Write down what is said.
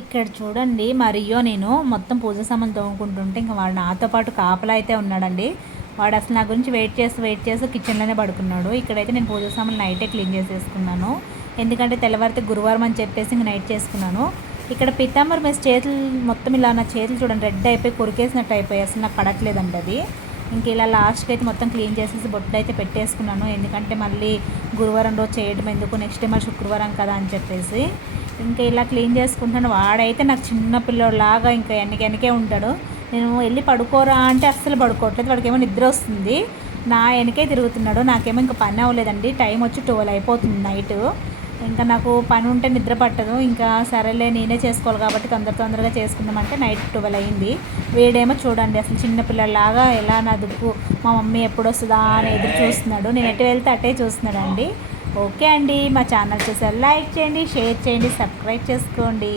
ఇక్కడ చూడండి మరియు నేను మొత్తం పూజ సామాన్లు తోముకుంటుంటే ఇంకా వాడు నాతో పాటు కాపలా అయితే ఉన్నాడండి. వాడు అసలు నా గురించి వెయిట్ చేస్తూ కిచెన్లోనే పడుకున్నాడు. ఇక్కడైతే నేను పూజ సామాన్లు నైటే క్లీన్ చేసేసుకున్నాను. ఎందుకంటే తెల్లవారితే గురువారం అని చెప్పేసి ఇంక నైట్ చేసుకున్నాను. ఇక్కడ పీతాంబర్ మెస్ చేతులు మొత్తం ఇలా నా చేతులు చూడండి రెడ్ అయిపోయి కొరికేసినట్టు అయిపోయి అసలు నాకు పడట్లేదండి అది. ఇంక ఇలా లాస్ట్కి అయితే మొత్తం క్లీన్ చేసేసి బొట్లు అయితే పెట్టేసుకున్నాను. ఎందుకంటే మళ్ళీ గురువారం రోజు చేయడం ఎందుకు, నెక్స్ట్ డే మరి శుక్రవారం కదా అని చెప్పేసి ఇంకా ఇలా క్లీన్ చేసుకుంటాను. వాడైతే నాకు చిన్న పిల్లోడిలాగా ఇంకా వెనకే ఉంటాడు. నేను వెళ్ళి పడుకోరా అంటే అస్సలు పడుకోవట్లేదు. వాడికేమో నిద్ర వస్తుంది, నా వెనకే తిరుగుతున్నాడు. నాకేమో ఇంకా పని అవ్వలేదండి. టైం వచ్చి 12 అయిపోతుంది నైట్. ఇంకా నాకు పని ఉంటే నిద్ర పట్టదు. ఇంకా సరేలే నేనే చేసుకోవాలి కాబట్టి తొందరగా చేసుకుందామంటే నైట్ 12 అయింది. వీడేమో చూడండి అసలు చిన్నపిల్లలాగా ఎలా నా దుక్కు మా మమ్మీ ఎప్పుడు వస్తుందా అని ఎదురు చూస్తున్నాడు. నేను ఎటు వెళ్తే అటే చూస్తున్నాడండి. ఓకే అండి, మా ఛానల్ చూసారు లైక్ చేయండి, షేర్ చేయండి, సబ్స్క్రైబ్ చేసుకోండి.